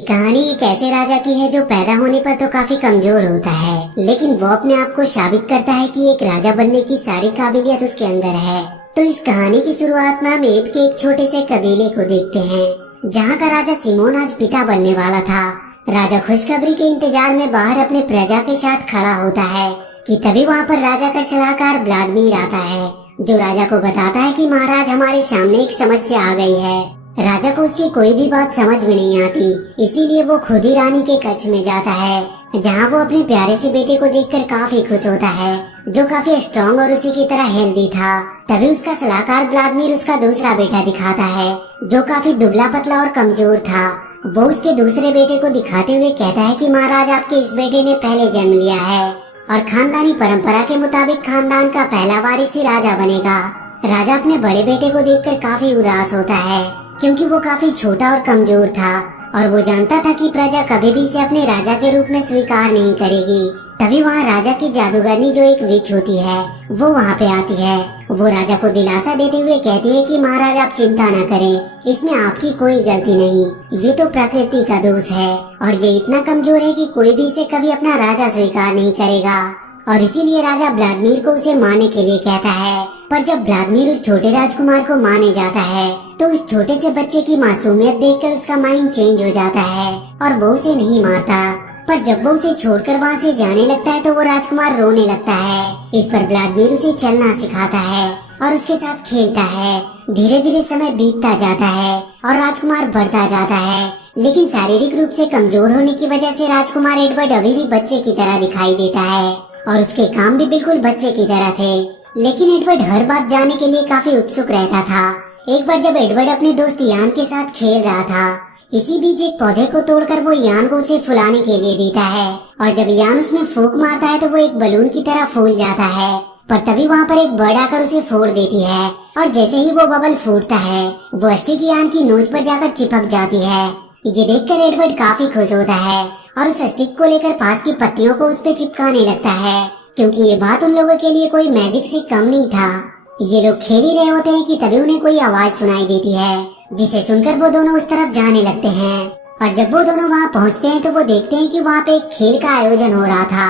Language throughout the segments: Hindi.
कहानी एक ऐसे राजा की है जो पैदा होने पर तो काफी कमजोर होता है, लेकिन वो अपने आप को साबित करता है कि एक राजा बनने की सारी काबिलियत उसके अंदर है। तो इस कहानी की शुरुआत में हम एब के एक छोटे से कबीले को देखते हैं, जहाँ का राजा सिमोन आज पिता बनने वाला था। राजा खुशखबरी के इंतजार में बाहर अपने प्रजा के साथ खड़ा होता है कि तभी वहाँ पर राजा का सलाहकार व्लादिमीर आता है, जो राजा को बताता है कि महाराज, हमारे सामने एक समस्या आ गई है। राजा को उसकी कोई भी बात समझ में नहीं आती, इसीलिए वो खुद ही रानी के कक्ष में जाता है, जहाँ वो अपने प्यारे से बेटे को देखकर काफी खुश होता है, जो काफी स्ट्रॉन्ग और उसी की तरह हेल्दी था। तभी उसका सलाहकार व्लादिमीर उसका दूसरा बेटा दिखाता है, जो काफी दुबला पतला और कमजोर था। वो उसके दूसरे बेटे को दिखाते हुए कहता है कि महाराज, आपके इस बेटे ने पहले जन्म लिया है और खानदानी परंपरा के मुताबिक खानदान का पहला वारिस ही राजा बनेगा। राजा अपने बड़े बेटे को देखकर काफी उदास होता है, क्योंकि वो काफी छोटा और कमजोर था और वो जानता था कि प्रजा कभी भी इसे अपने राजा के रूप में स्वीकार नहीं करेगी। तभी वहाँ राजा की जादूगरनी, जो एक विच होती है, वो वहाँ पे आती है। वो राजा को दिलासा देते हुए कहती है कि महाराज, आप चिंता न करें, इसमें आपकी कोई गलती नहीं, ये तो प्रकृति का दोष है और ये इतना कमजोर है कि कोई भी इसे कभी अपना राजा स्वीकार नहीं करेगा। और इसीलिए राजा व्लादिमीर को उसे मारने के लिए कहता है। पर जब व्लादिमीर उस छोटे राजकुमार को मारने जाता है, तो उस छोटे से बच्चे की मासूमियत देखकर उसका माइंड चेंज हो जाता है और वो उसे नहीं मारता। पर जब वो उसे छोड़कर वहाँ से जाने लगता है, तो वो राजकुमार रोने लगता है। इस पर व्लादिमीर उसे चलना सिखाता है और उसके साथ खेलता है। धीरे धीरे समय बीतता जाता है और राजकुमार बढ़ता जाता है, लेकिन शारीरिक रूप से कमजोर होने की वजह से राजकुमार एडवर्ड अभी भी बच्चे की तरह दिखाई देता है और उसके काम भी बिल्कुल बच्चे की तरह थे। लेकिन एडवर्ड हर बात जानने के लिए काफी उत्सुक रहता था। एक बार जब एडवर्ड अपने दोस्त यान के साथ खेल रहा था, इसी बीच एक पौधे को तोड़कर वो यान को उसे फुलाने के लिए देता है और जब यान उसमें फूंक मारता है तो वो एक बलून की तरह फूल जाता है। पर तभी वहाँ पर एक बर्ड आकर उसे फोड़ देती है और जैसे ही वो बबल फूटता है, वो स्टिक यान की नोच पर जाकर चिपक जाती है। ये देखकर एडवर्ड काफी खुश होता है और उस स्टिक को लेकर पास की पत्तियों को उस पे चिपकाने लगता है, क्योंकि ये बात उन लोगों के लिए कोई मैजिक से कम नहीं था। ये लोग खेल ही रहे होते हैं कि तभी उन्हें कोई आवाज सुनाई देती है, जिसे सुनकर वो दोनों उस तरफ जाने लगते हैं। और जब वो दोनों वहाँ पहुँचते हैं तो वो देखते हैं कि वहाँ पे एक खेल का आयोजन हो रहा था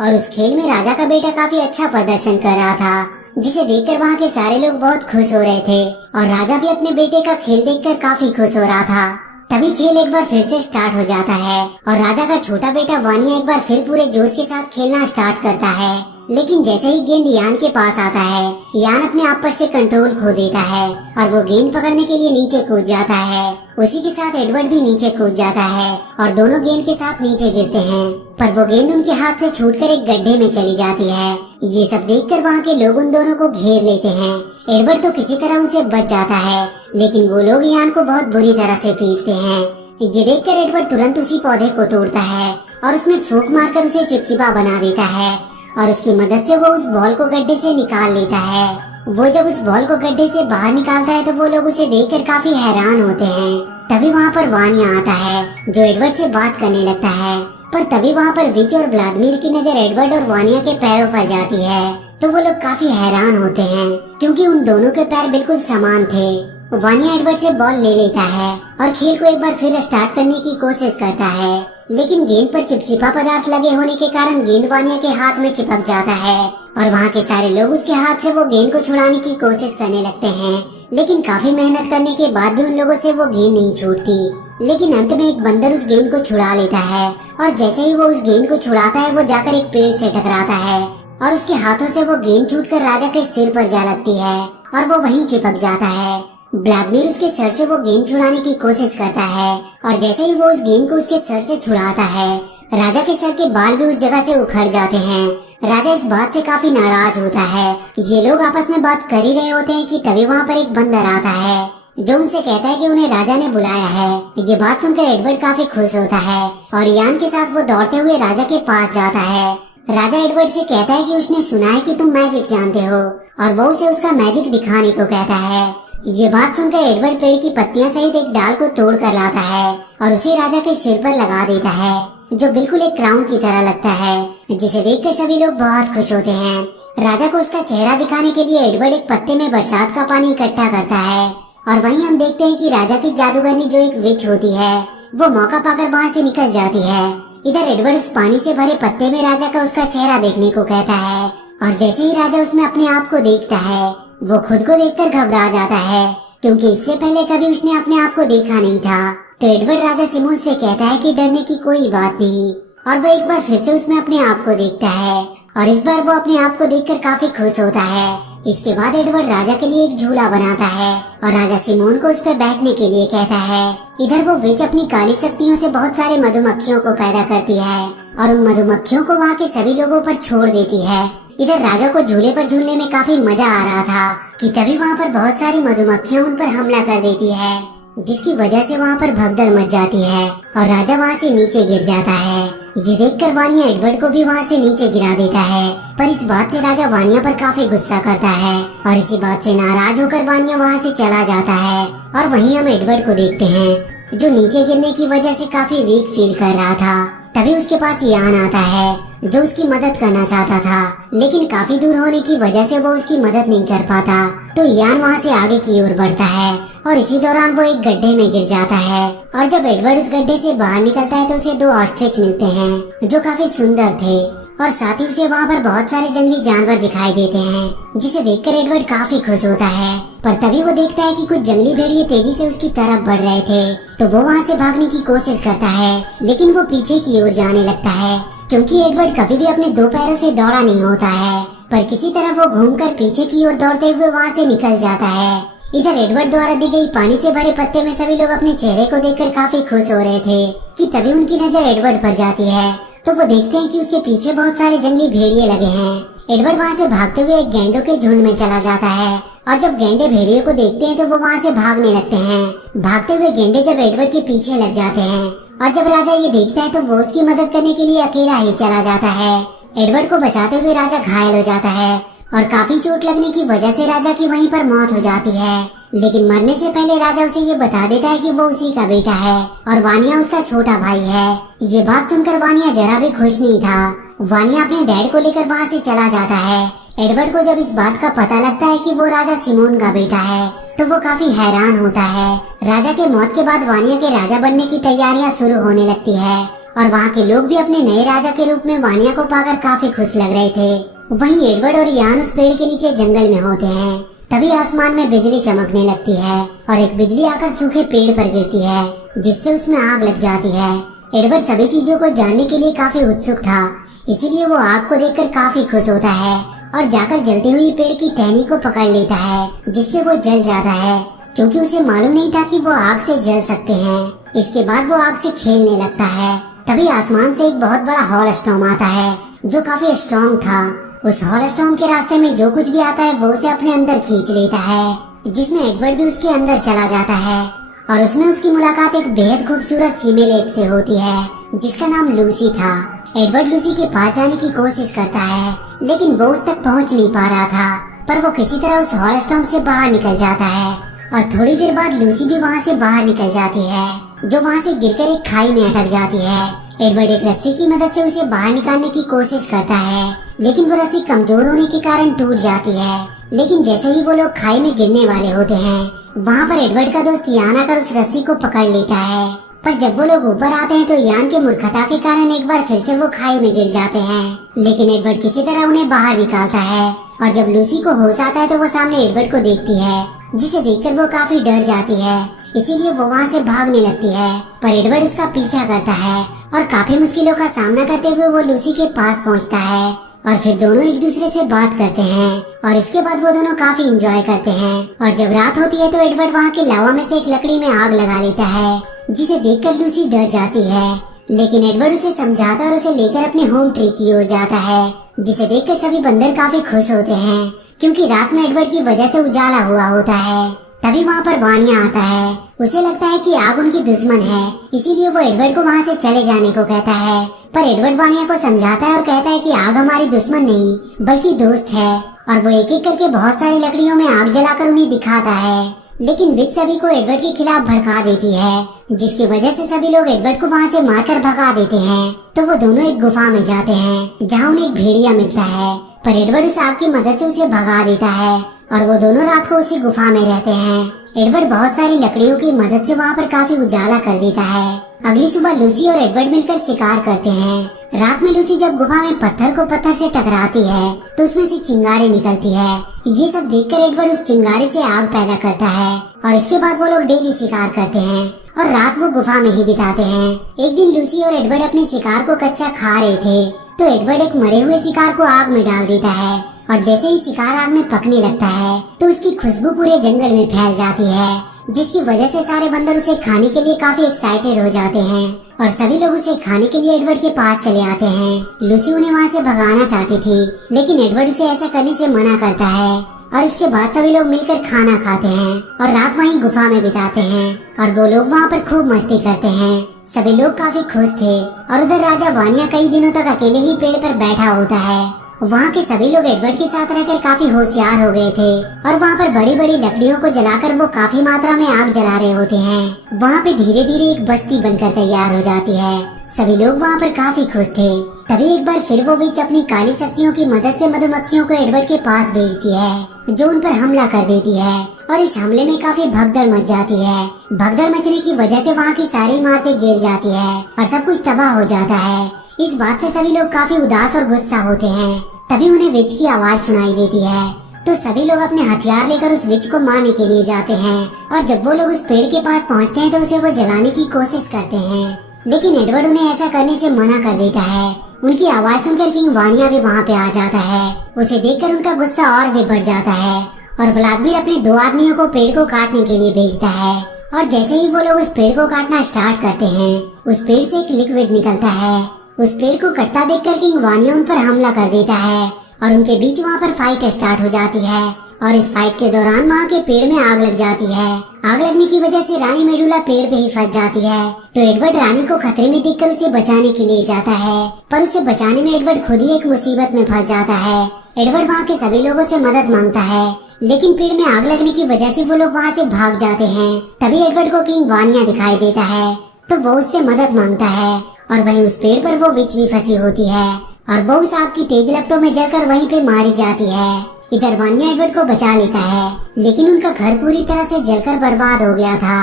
और उस खेल में राजा का बेटा काफी अच्छा प्रदर्शन कर रहा था, जिसे देखकर वहाँ के सारे लोग बहुत खुश हो रहे थे और राजा भी अपने बेटे का खेल देखकर काफी खुश हो रहा था। तभी खेल एक बार फिर से स्टार्ट हो जाता है और राजा का छोटा बेटा वानिया एक बार फिर पूरे जोश के साथ खेलना स्टार्ट करता है। लेकिन जैसे ही गेंद यान के पास आता है, यान अपने आप पर से कंट्रोल खो देता है और वो गेंद पकड़ने के लिए नीचे कूद जाता है। उसी के साथ एडवर्ड भी नीचे कूद जाता है और दोनों गेंद के साथ नीचे गिरते हैं, पर वो गेंद उनके हाथ से छूटकर एक गड्ढे में चली जाती है। ये सब देखकर वहाँ के लोग उन दोनों को घेर लेते हैं। एडवर्ड तो किसी तरह उनसे बच जाता है, लेकिन वो लोग यान को बहुत बुरी तरह से पीटते हैं। ये देखकर एडवर्ड तुरंत उसी पौधे को तोड़ता है और उसमें फूंक मारकर उसे चिपचिपा बना देता है और उसकी मदद से वो उस बॉल को गड्ढे से निकाल लेता है। वो जब उस बॉल को गड्ढे से बाहर निकालता है तो वो लोग उसे देखकर काफी हैरान होते हैं। तभी वहाँ पर वानिया आता है, जो एडवर्ड से बात करने लगता है। पर तभी वहाँ पर विच और व्लादिमीर की नजर एडवर्ड और वानिया के पैरों पर जाती है, तो वो लोग काफी हैरान होते हैं, क्योंकि उन दोनों के पैर बिल्कुल समान थे। वानिया एडवर्ड से बॉल ले लेता है और खेल को एक बार फिर स्टार्ट करने की कोशिश करता है, लेकिन गेंद पर चिपचिपा पदार्थ लगे होने के कारण गेंद वानिया के हाथ में चिपक जाता है और वहाँ के सारे लोग उसके हाथ से वो गेंद को छुड़ाने की कोशिश करने लगते हैं। लेकिन काफी मेहनत करने के बाद भी उन लोगों से वो गेंद नहीं छूटती। लेकिन अंत में एक बंदर उस गेंद को छुड़ा लेता है और जैसे ही वो उस गेंद को छुड़ाता है, वो जाकर एक पेड़ से टकराता है और उसके हाथों से वो गेंद छूटकर राजा के सिर पर जा लगती है और वो वहीं चिपक जाता है। व्लादिमीर उसके सर से वो गेंद छुड़ाने की कोशिश करता है और जैसे ही वो उस गेंद को उसके सर से छुड़ाता है, राजा के सर के बाल भी उस जगह से उखड़ जाते हैं। राजा इस बात से काफी नाराज होता है। ये लोग आपस में बात कर ही रहे होते हैं कि तभी वहाँ पर एक बंदर आता है, जो उनसे कहता है कि उन्हें राजा ने बुलाया है। ये बात सुनकर एडवर्ड काफी खुश होता है और यान के साथ वो दौड़ते हुए राजा के पास जाता है। राजा एडवर्ड से कहता है कि उसने सुना है कि तुम मैजिक जानते हो और वो उसे उसका मैजिक दिखाने को कहता है। ये बात सुनकर एडवर्ड पेड़ की पत्तियां सहित एक डाल को तोड़ कर लाता है और उसे राजा के सिर पर लगा देता है, जो बिल्कुल एक क्राउन की तरह लगता है, जिसे देखकर सभी लोग बहुत खुश होते हैं। राजा को उसका चेहरा दिखाने के लिए एडवर्ड एक पत्ते में बरसात का पानी इकट्ठा करता है और वहीं हम देखते हैं कि राजा की जादूगरनी, जो एक विच होती है, वो मौका पाकर वहाँ से निकल जाती है। इधर एडवर्ड उस पानी से भरे पत्ते में राजा का उसका चेहरा देखने को कहता है और जैसे ही राजा उसमें अपने आप को देखता है वो खुद को देखकर घबरा जाता है, क्योंकि इससे पहले कभी उसने अपने आप को देखा नहीं था। तो एडवर्ड राजा सिमोन से कहता है कि डरने की कोई बात नहीं, और वो एक बार फिर से उसमें अपने आप को देखता है और इस बार वो अपने आप को देखकर काफी खुश होता है। इसके बाद एडवर्ड राजा के लिए एक झूला बनाता है और राजा सिमोन को उस पर बैठने के लिए कहता है। इधर वो विच अपनी काली शक्तियों से बहुत सारे मधुमक्खियों को पैदा करती है और उन मधुमक्खियों को वहाँ के सभी लोगों पर छोड़ देती है। इधर राजा को झूले पर झूलने में काफी मजा आ रहा था कि तभी वहाँ पर बहुत सारी मधुमक्खियाँ उन पर हमला कर देती है, जिसकी वजह से वहाँ पर भगदड़ मच जाती है और राजा वहाँ से नीचे गिर जाता है। ये देखकर वानिया एडवर्ड को भी वहाँ से नीचे गिरा देता है, पर इस बात से राजा वानिया पर काफी गुस्सा करता है और इसी बात से नाराज होकर वानिया वहाँ से चला जाता है। और वहीं हम एडवर्ड को देखते हैं जो नीचे गिरने की वजह से काफी वीक फील कर रहा था। तभी उसके पास यान आता है जो उसकी मदद करना चाहता था, लेकिन काफी दूर होने की वजह से वो उसकी मदद नहीं कर पाता। तो यान वहाँ से आगे की ओर बढ़ता है और इसी दौरान वो एक गड्ढे में गिर जाता है और जब एडवर्ड उस गड्ढे से बाहर निकलता है तो उसे 2 ऑस्ट्रिच मिलते हैं जो काफी सुंदर थे और साथ ही उसे वहाँ पर बहुत सारे जंगली जानवर दिखाई देते हैं, जिसे देखकर एडवर्ड काफी खुश होता है। पर तभी वो देखता है कि कुछ जंगली भेड़िए तेजी से उसकी तरफ बढ़ रहे थे, तो वो वहाँ से भागने की कोशिश करता है, लेकिन वो पीछे की ओर जाने लगता है, क्योंकि एडवर्ड कभी भी अपने 2 पैरों से दौड़ा नहीं होता है। पर किसी तरह वो घूमकर पीछे की ओर दौड़ते हुए वहाँ से निकल जाता है। इधर एडवर्ड द्वारा दी गई पानी से भरे पत्ते में सभी लोग अपने चेहरे को देखकर काफी खुश हो रहे थे कि तभी उनकी नजर एडवर्ड पर जाती है। तो वो देखते हैं कि उसके पीछे बहुत सारे जंगली भेड़िए लगे हैं। एडवर्ड वहाँ से भागते हुए एक गैंडों के झुंड में चला जाता है और जब गैंडे भेड़िए को देखते हैं तो वो वहाँ से भागने लगते हैं। भागते हुए गैंडे जब एडवर्ड के पीछे लग जाते हैं और जब राजा ये देखता है तो वो उसकी मदद करने के लिए अकेला ही चला जाता है। एडवर्ड को बचाते हुए राजा घायल हो जाता है और काफी चोट लगने की वजह से राजा की वहीं पर मौत हो जाती है, लेकिन मरने से पहले राजा उसे ये बता देता है कि वो उसी का बेटा है और वानिया उसका छोटा भाई है। ये बात सुनकर वानिया जरा भी खुश नहीं था। वानिया अपने डैड को लेकर वहाँ से चला जाता है। एडवर्ड को जब इस बात का पता लगता है कि वो राजा सिमोन का बेटा है तो वो काफी हैरान होता है। राजा के मौत के बाद वानिया के राजा बनने की तैयारियां शुरू होने लगती है और वहाँ के लोग भी अपने नए राजा के रूप में वानिया को पाकर काफी खुश लग रहे थे। वहीं एडवर्ड और यान उस पेड़ के नीचे जंगल में होते हैं। तभी आसमान में बिजली चमकने लगती है और एक बिजली आकर सूखे पेड़ पर गिरती है, जिससे उसमें आग लग जाती है। एडवर्ड सभी चीजों को जानने के लिए काफी उत्सुक था, इसीलिए वो आग को देखकर काफी खुश होता है और जाकर जलती हुई पेड़ की टहनी को पकड़ लेता है, जिससे वो जल जाता है, क्योंकि उसे मालूम नहीं था कि वो आग से जल सकते हैं। इसके बाद वो आग से खेलने लगता है। तभी आसमान से एक बहुत बड़ा हॉल स्टॉर्म आता है जो काफी स्ट्रॉन्ग था। उस हॉल स्टॉर्म के रास्ते में जो कुछ भी आता है वो उसे अपने अंदर खींच लेता है, जिसमें एडवर्ड भी उसके अंदर चला जाता है और उसमें उसकी मुलाकात एक बेहद खूबसूरत फीमेल एप से होती है जिसका नाम लूसी था। एडवर्ड लूसी के पास जाने की कोशिश करता है, लेकिन वो उस तक पहुंच नहीं पा रहा था, पर वो किसी तरह उस हॉल स्टॉर्म से बाहर निकल जाता है और थोड़ी देर बाद लूसी भी वहाँ से बाहर निकल जाती है, जो वहाँ से गिरकर एक खाई में अटक जाती है। एडवर्ड एक रस्सी की मदद से उसे बाहर निकालने की कोशिश करता है, लेकिन वो रस्सी कमजोर होने के कारण टूट जाती है। लेकिन जैसे ही वो लोग खाई में गिरने वाले होते हैं, वहाँ पर एडवर्ड का दोस्त यान आकर उस रस्सी को पकड़ लेता है। पर जब वो लोग ऊपर आते हैं तो यान के मूर्खता के कारण एक बार फिर से वो खाई में गिर जाते हैं, लेकिन एडवर्ड किसी तरह उन्हें बाहर निकालता है और जब लूसी को होश आता है तो वो सामने एडवर्ड को देखती है, जिसे देखकर वो काफी डर जाती है, इसीलिए वो वहाँ से भागने लगती है। पर एडवर्ड उसका पीछा करता है और काफी मुश्किलों का सामना करते हुए वो लूसी के पास पहुँचता है और फिर दोनों एक दूसरे से बात करते हैं और इसके बाद वो दोनों काफी एंजॉय करते हैं। और जब रात होती है तो एडवर्ड वहाँ के लावा में से एक लकड़ी में आग लगा लेता है, जिसे देखकर लूसी डर जाती है, लेकिन एडवर्ड उसे समझाता और उसे लेकर अपने होम ट्री की ओर जाता है, जिसे देखकर सभी बंदर काफी खुश होते हैं, क्योंकि रात में एडवर्ड की वजह से उजाला हुआ होता है। तभी वहाँ पर वानिया आता है। उसे लगता है कि आग उनकी दुश्मन है, इसीलिए वो एडवर्ड को वहाँ से चले जाने को कहता है, पर एडवर्ड वानिया को समझाता है और कहता है कि आग हमारी दुश्मन नहीं बल्कि दोस्त है, और वो एक एक करके बहुत सारी लकड़ियों में आग जलाकर उन्हें दिखाता है। लेकिन विच सभी को एडवर्ड के खिलाफ भड़का देती है, जिसकी वजह से सभी लोग एडवर्ड को वहाँ से मारकर भगा देते हैं। तो वो दोनों एक गुफा में जाते हैं जहाँ उन्हें एक भेड़िया मिलता है, पर एडवर्ड उस आग की मदद से उसे भगा देता है और वो दोनों रात को उसी गुफा में रहते हैं। एडवर्ड बहुत सारी लकड़ियों की मदद से वहाँ पर काफी उजाला कर देता है अगली सुबह लूसी और एडवर्ड मिलकर शिकार करते हैं। रात में लूसी जब गुफा में पत्थर को पत्थर से टकराती है तो उसमें से चिंगारी निकलती है। ये सब देखकर एडवर्ड उस चिंगारी से आग पैदा करता है और इसके बाद वो लोग डेली शिकार करते हैं और रात वो गुफा में ही बिताते हैं। एक दिन लूसी और एडवर्ड अपने शिकार को कच्चा खा रहे थे तो एडवर्ड एक मरे हुए शिकार को आग में डाल देता है और जैसे ही शिकार आग में पकने लगता है तो उसकी खुशबू पूरे जंगल में फैल जाती है, जिसकी वजह से सारे बंदर उसे खाने के लिए काफी एक्साइटेड हो जाते हैं और सभी लोग उसे खाने के लिए एडवर्ड के पास चले आते हैं। लूसी उन्हें वहाँ से भगाना चाहती थी लेकिन एडवर्ड उसे ऐसा करने से मना करता है और इसके बाद सभी लोग मिलकर खाना खाते हैं और रात वहीं गुफा में बिताते हैं और वो लोग वहाँ पर खूब मस्ती करते हैं। सभी लोग काफी खुश थे और उधर राजा वानिया कई दिनों तक अकेले ही पेड़ पर बैठा होता है। वहाँ के सभी लोग एडवर्ड के साथ रहकर काफी होशियार हो गए थे और वहाँ पर बड़ी बड़ी लकड़ियों को जलाकर वो काफी मात्रा में आग जला रहे होते हैं। वहाँ पे धीरे धीरे एक बस्ती बनकर तैयार हो जाती है। सभी लोग वहाँ पर काफी खुश थे। तभी एक बार फिर वो विच अपनी काली शक्तियों की मदद से मधुमक्खियों को एडवर्ड के पास भेजती है जो उन पर हमला कर देती है और इस हमले में काफी भगदड़ मच जाती है। भगदड़ मचने की वजह से वहाँ की सारी इमारतें गिर जाती है और सब कुछ तबाह हो जाता है। इस बात से सभी लोग काफी उदास और गुस्सा होते हैं। तभी उन्हें विच की आवाज सुनाई देती है तो सभी लोग अपने हथियार लेकर उस विच को मारने के लिए जाते हैं और जब वो लोग उस पेड़ के पास पहुंचते हैं तो उसे वो जलाने की कोशिश करते हैं लेकिन एडवर्ड उन्हें ऐसा करने से मना कर देता है। उनकी आवाज सुनकर किंग वानिया भी वहाँ पे आ जाता है। उसे देखकर उनका गुस्सा और भी बढ़ जाता है और व्लादिमीर अपने 2 आदमियों को पेड़ को काटने के लिए भेजता है और जैसे ही वो लोग उस पेड़ को काटना स्टार्ट करते हैं उस पेड़ से एक लिक्विड निकलता है। उस पेड़ को कटता देखकर किंग वानिया उन पर हमला कर देता है और उनके बीच वहाँ पर फाइट स्टार्ट हो जाती है और इस फाइट के दौरान वहाँ के पेड़ में आग लग जाती है। आग लगने की वजह से रानी मेडुला पेड़ पे ही फंस जाती है तो एडवर्ड रानी को खतरे में देखकर उसे बचाने के लिए जाता है पर उसे बचाने में एडवर्ड खुद ही एक मुसीबत में फंस जाता है। एडवर्ड वहाँ के सभी लोगों से मदद मांगता है लेकिन पेड़ में आग लगने की वजह से वो लोग वहाँ से भाग जाते हैं। तभी एडवर्ड को किंग वानिया दिखाई देता है तो वो उससे मदद मांगता है और वहीं उस पेड़ पर वो विच भी फंसी होती है और वो उस आग की तेज लपटों में जलकर वहीं पे मारी जाती है। इधर वानिया एडवर्ड को बचा लेता है लेकिन उनका घर पूरी तरह से जलकर बर्बाद हो गया था।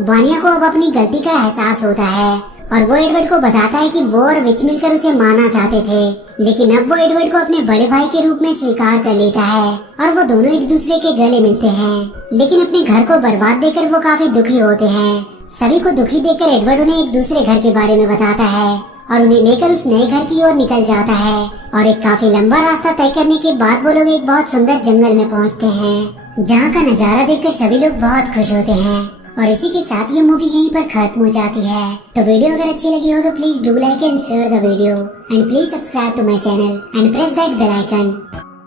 वानिया को अब अपनी गलती का एहसास होता है और वो एडवर्ड को बताता है कि वो और विच मिलकर उसे मारना चाहते थे लेकिन अब वो एडवर्ड को अपने बड़े भाई के रूप में स्वीकार कर लेता है और वो दोनों एक दूसरे के गले मिलते हैं। लेकिन अपने घर को बर्बाद देखकर वो काफी दुखी होते हैं। सभी को दुखी देखकर एडवर्ड उन्हें एक दूसरे घर के बारे में बताता है और उन्हें लेकर उस नए घर की ओर निकल जाता है और एक काफी लंबा रास्ता तय करने के बाद वो लोग एक बहुत सुंदर जंगल में पहुंचते हैं जहां का नजारा देखकर सभी लोग बहुत खुश होते हैं। और इसी के साथ ये मूवी यहीं पर खत्म हो जाती है। तो वीडियो अगर अच्छी लगी हो तो please do like and share the video and please subscribe to my channel and press that bell icon.